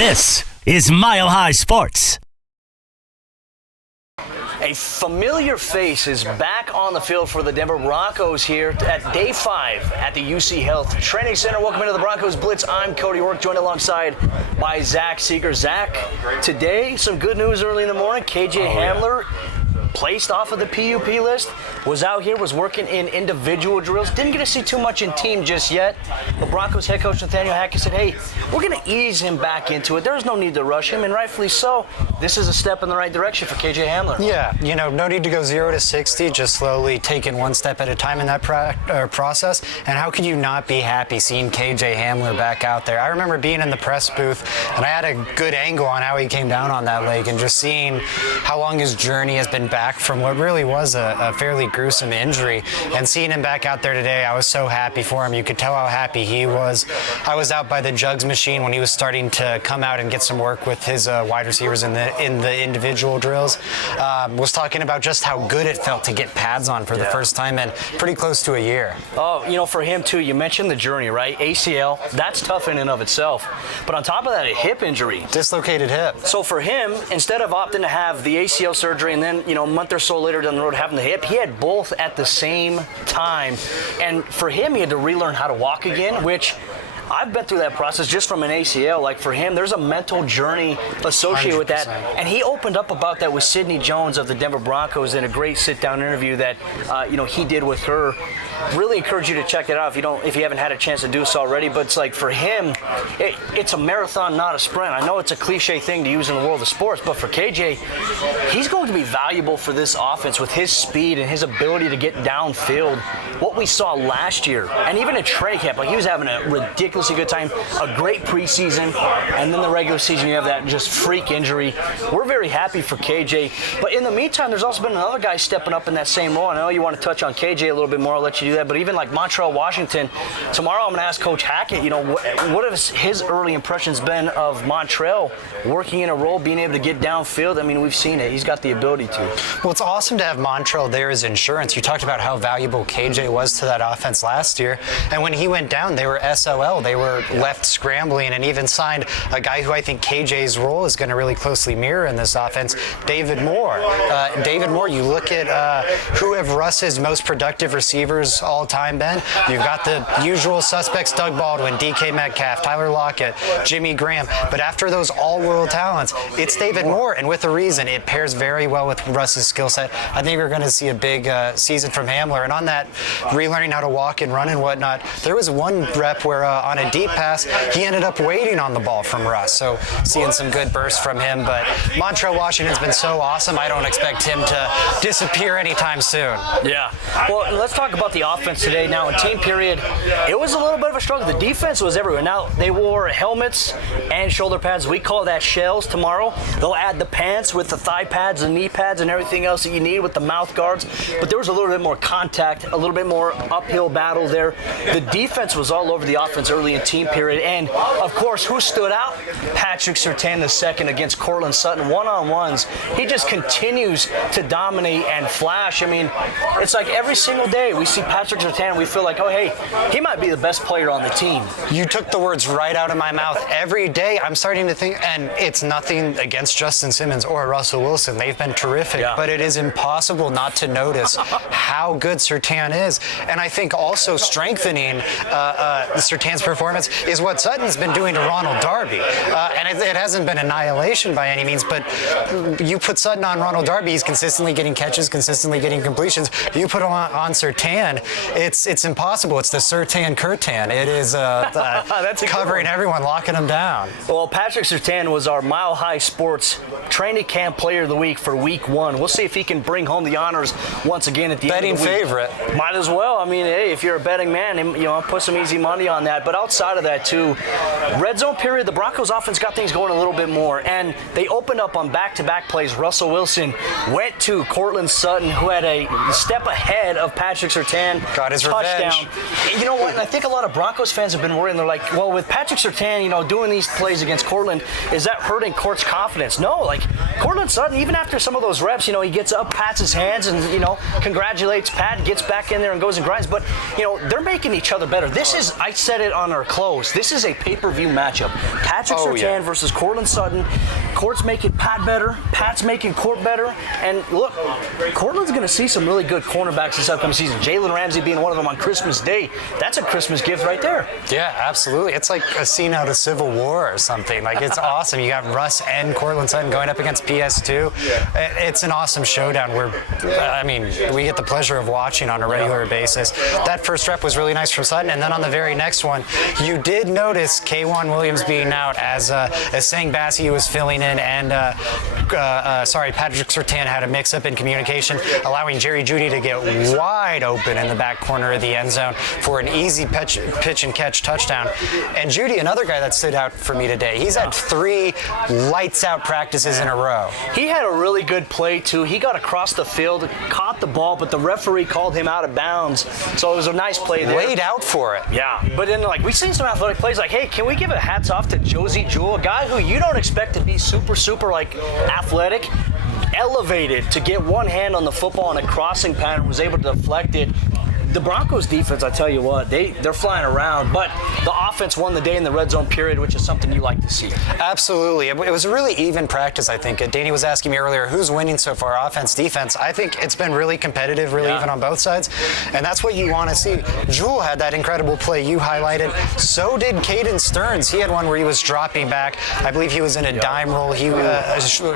This is Mile High Sports. A familiar face is back on the field for the Denver Broncos here at day 5 at the UCHealth Training Center. Welcome into the Broncos Blitz. I'm Cody Roark, joined alongside by Segars. Zach, today, some good news early in the morning. KJ Hamler placed off of the PUP list, was out here, was working in individual drills. Didn't get to see too much in team just yet. The Broncos head coach Nathaniel Hackett said, hey, we're going to ease him back into it. There's no need to rush him, and rightfully so. This is a step in the right direction for KJ Hamler. Yeah, no need to go 0 to 60, just slowly taking one step at a time in that process. And how could you not be happy seeing KJ Hamler back out there? I remember being in the press booth, and I had a good angle on how he came down on that leg, and just seeing how long his journey has been back from what really was a fairly gruesome injury, and seeing him back out there today, I was so happy for him. You could tell how happy he was. I was out by the jugs machine when he was starting to come out and get some work with his wide receivers in the individual drills. Was talking about just how good it felt to get pads on for the first time in pretty close to a year. Oh, for him too, you mentioned the journey, right? ACL, that's tough in and of itself. But on top of that, a hip injury. Dislocated hip. So for him, instead of opting to have the ACL surgery and then, a month or so later down the road having the hip, he had both at the same time. And for him, he had to relearn how to walk again, which I've been through that process just from an ACL. Like for him, there's a mental journey associated 100%. With that. And he opened up about that with Sydney Jones of the Denver Broncos in a great sit-down interview that, he did with her. Really encourage you to check it out if you haven't had a chance to do so already. But it's like for him, it's a marathon, not a sprint. I know it's a cliche thing to use in the world of sports, but for KJ, he's going to be valuable for this offense with his speed and his ability to get downfield. What we saw last year, and even at training camp, like he was having a ridiculously good time, a great preseason, and then the regular season you have that just freak injury. We're very happy for KJ. But in the meantime, there's also been another guy stepping up in that same role. I know you want to touch on KJ a little bit more. I'll let you do that. But even like Montreal Washington, tomorrow I'm going to ask Coach Hackett, what have his early impressions been of Montreal working in a role, being able to get downfield? I mean, we've seen it. He's got the ability to. Well, it's awesome to have Montreal there as insurance. You talked about how valuable KJ was to that offense last year. And when he went down, they were SOL. They were left scrambling, and even signed a guy who I think KJ's role is going to really closely mirror in this offense, David Moore. You look at who have Russ's most productive receivers all time been. You've got the usual suspects, Doug Baldwin, DK Metcalf, Tyler Lockett, Jimmy Graham. But after those all-world talents, it's David Moore, and with a reason. It pairs very well with Russ's skill set. I think we're going to see a big season from Hamler. And on that relearning how to walk and run and whatnot, there was one rep where on a deep pass, he ended up waiting on the ball from Russ. So seeing some good bursts from him. But Montreal Washington's been so awesome, I don't expect him to disappear anytime soon. Yeah. Well, let's talk about the offense today. Now, in team period, it was a little bit of a struggle. The defense was everywhere. Now, they wore helmets and shoulder pads. We call that shells tomorrow. They'll add the pants with the thigh pads and knee pads and everything else that you need with the mouth guards. But there was a little bit more contact, a little bit more uphill battle there. The defense was all over the offense early in team period. And, of course, who stood out? Patrick Surtain II against Cortland Sutton. One-on-ones. He just continues to dominate and flash. I mean, it's like every single day we see Patrick Surtain, we feel like, oh, hey, he might be the best player on the team. You took the words right out of my mouth. Every day I'm starting to think, and it's nothing against Justin Simmons or Russell Wilson. They've been terrific, but it is impossible not to notice how good Surtain is. And I think also strengthening Surtain's performance is what Sutton's been doing to Ronald Darby. And it hasn't been annihilation by any means, but you put Sutton on Ronald Darby, he's consistently getting catches, consistently getting completions. You put him on Surtain, it's impossible. It's the Surtain-Curtan. It is that's covering everyone, locking them down. Well, Patrick Surtain was our Mile High Sports Training Camp Player of the Week for Week 1. We'll see if he can bring home the honors once again at the end of the week. Betting favorite. Might as well. I mean, hey, if you're a betting man, put some easy money on that. But outside of that, too, red zone period, the Broncos offense got things going a little bit more. And they opened up on back-to-back plays. Russell Wilson went to Cortland Sutton, who had a step ahead of Patrick Surtain. Surtain got his touchdown. revenge. You know what? And I think a lot of Broncos fans have been worried. They're like, well, with Patrick Surtain, doing these plays against Cortland, is that hurting Court's confidence? No, like Cortland Sutton, even after some of those reps, he gets up, pats his hands, and congratulates Pat, gets back in there and goes and grinds. But they're making each other better. This is, I said it on our close, this is a pay-per-view matchup. Patrick Surtain versus Cortland Sutton. Court's making Pat better. Pat's making Court better. And look, Cortland's going to see some really good cornerbacks this upcoming season. Jalen Ramsey being one of them on Christmas Day. That's a Christmas gift right there. Yeah, absolutely. It's like a scene out of Civil War or something. Like, it's awesome. You got Russ and Cortland Sutton going up against PS2. It's an awesome showdown where, we get the pleasure of watching on a regular basis. That first rep was really nice from Sutton, and then on the very next one, you did notice K'Wan Williams being out as Sang Bassi was filling in, and Patrick Surtain had a mix-up in communication, allowing Jerry Jeudy to get wide open in the back corner of the end zone for an easy pitch and catch touchdown. And Jeudy, another guy that stood out for me today, he's had 3 lights-out practices in a row. He had a really good play, too. He got across the field, caught the ball, but the referee called him out of bounds. So it was a nice play there. Laid out for it. Yeah. But then, we've seen some athletic plays like, hey, can we give a hats off to Josie Jewell, a guy who you don't expect to be super, athletic, elevated to get one hand on the football on a crossing pattern, was able to deflect it. The Broncos defense, I tell you what, they're flying around, but the offense won the day in the red zone period, which is something you like to see. Absolutely. It was a really even practice, I think. Danny was asking me earlier, who's winning so far, offense, defense? I think it's been really competitive, really even on both sides, and that's what you want to see. Jewell had that incredible play you highlighted. So did Caden Stearns. He had one where he was dropping back. I believe he was in a dime roll. He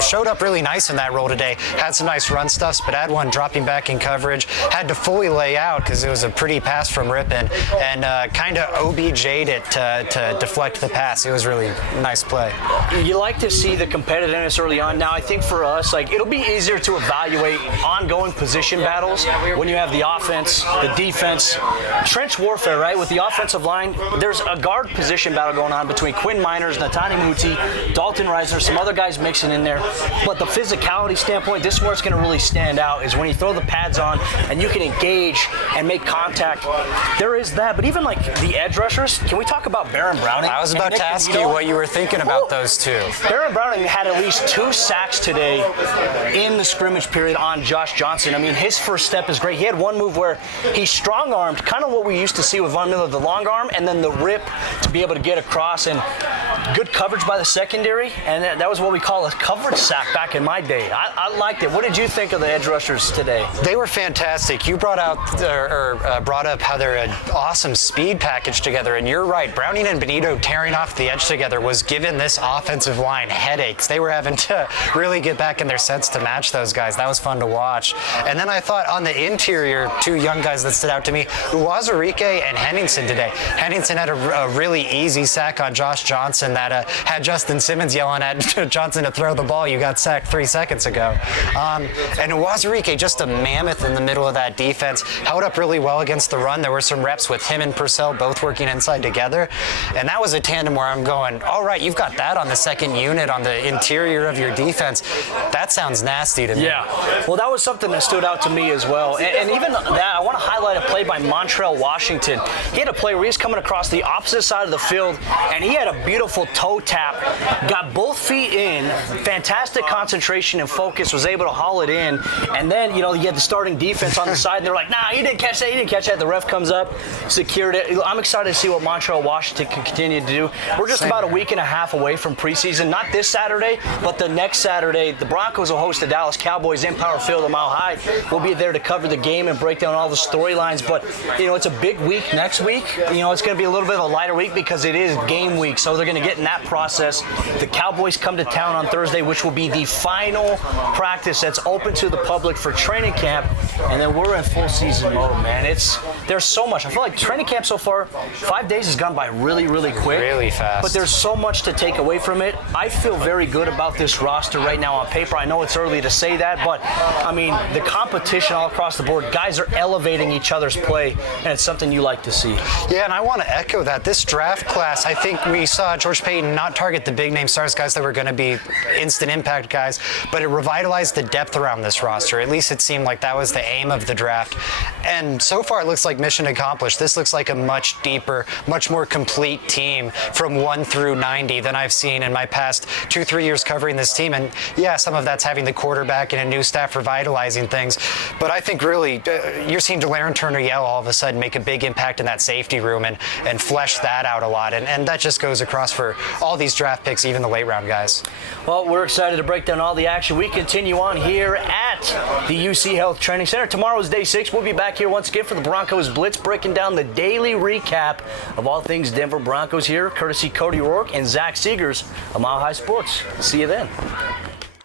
showed up really nice in that role today. Had some nice run stuffs, but had one dropping back in coverage. Had to fully lay out because it was a pretty pass from Rippon, and kind of OBJ'd it to deflect the pass. It was really a nice play. You like to see the competitiveness early on. Now, I think for us, it'll be easier to evaluate ongoing position battles when you have the offense, the defense, trench warfare, right? With the offensive line, there's a guard position battle going on between Quinn Miners, Natani Muti, Dalton Reisner, some other guys mixing in there. But the physicality standpoint, this is where it's going to really stand out, is when you throw the pads on and you can engage and make contact. There is that, but even the edge rushers, can we talk about Baron Browning? I was about to ask you what you were thinking about those two. Baron Browning had at least 2 sacks today in the scrimmage period on Josh Johnson. His first step is great. He had one move where he strong-armed, kind of what we used to see with Von Miller, the long arm, and then the rip to be able to get across, and good coverage by the secondary, and that was what we call a coverage sack back in my day. I liked it. What did you think of the edge rushers today? They were fantastic. You brought up how they're an awesome speed package together, and you're right. Browning and Benito tearing off the edge together was giving this offensive line headaches. They were having to really get back in their sets to match those guys. That was fun to watch. And then I thought on the interior, 2 young guys that stood out to me, Uwazurike and Henningsen today. Henningsen had a really easy sack on Josh Johnson that had Justin Simmons yelling at Johnson to throw the ball. You got sacked 3 seconds ago. And Uwazurike, just a mammoth in the middle of that defense, held up really well against the run. There were some reps with him and Purcell both working inside together, and that was a tandem where I'm going, all right, you've got that on the second unit on the interior of your defense. That sounds nasty to me. Yeah, well, that was something that stood out to me as well, and even that, I want to highlight a play by Montrell Washington. He had a play where he's coming across the opposite side of the field, and he had a beautiful toe tap, got both feet in, fantastic concentration and focus, was able to haul it in, and then, you had the starting defense on the side, and they're like, nah, he didn't catch that, The ref comes up, secured it. I'm excited to see what Montrell Washington can continue to do. We're just about a week and a half away from preseason. Not this Saturday, but the next Saturday. The Broncos will host the Dallas Cowboys in Power Field at Mile High. We'll be there to cover the game and break down all the storylines. But, it's a big week next week. It's going to be a little bit of a lighter week because it is game week. So they're going to get in that process. The Cowboys come to town on Thursday, which will be the final practice that's open to the public for training camp. And then we're in full season mode, man. There's so much. I feel like training camp so far, 5 days has gone by really, really quick. Really fast. But there's so much to take away from it. I feel very good about this roster right now on paper. I know it's early to say that, but, the competition all across the board, guys are elevating each other's play, and it's something you like to see. Yeah, and I want to echo that. This draft class, I think we saw George Payton not target the big-name stars, guys that were going to be instant impact guys, but it revitalized the depth around this roster. At least it seemed like that was the aim of the draft. And so far it looks like mission accomplished. This looks like a much deeper, much more complete team from 1 through 90 than I've seen in my past 2-3 years covering this team. And yeah, some of that's having the quarterback and a new staff revitalizing things. But I think really you're seeing De'Laren Turner-Yell all of a sudden make a big impact in that safety room and flesh that out a lot. And that just goes across for all these draft picks, even the late round guys. Well, we're excited to break down all the action. We continue on here at the UCHealth Training Center. Tomorrow is day 6. We'll be back here once again for the Broncos Blitz, breaking down the daily recap of all things Denver Broncos here, courtesy Cody Roark and Zach Segars of Mile High Sports. See you then.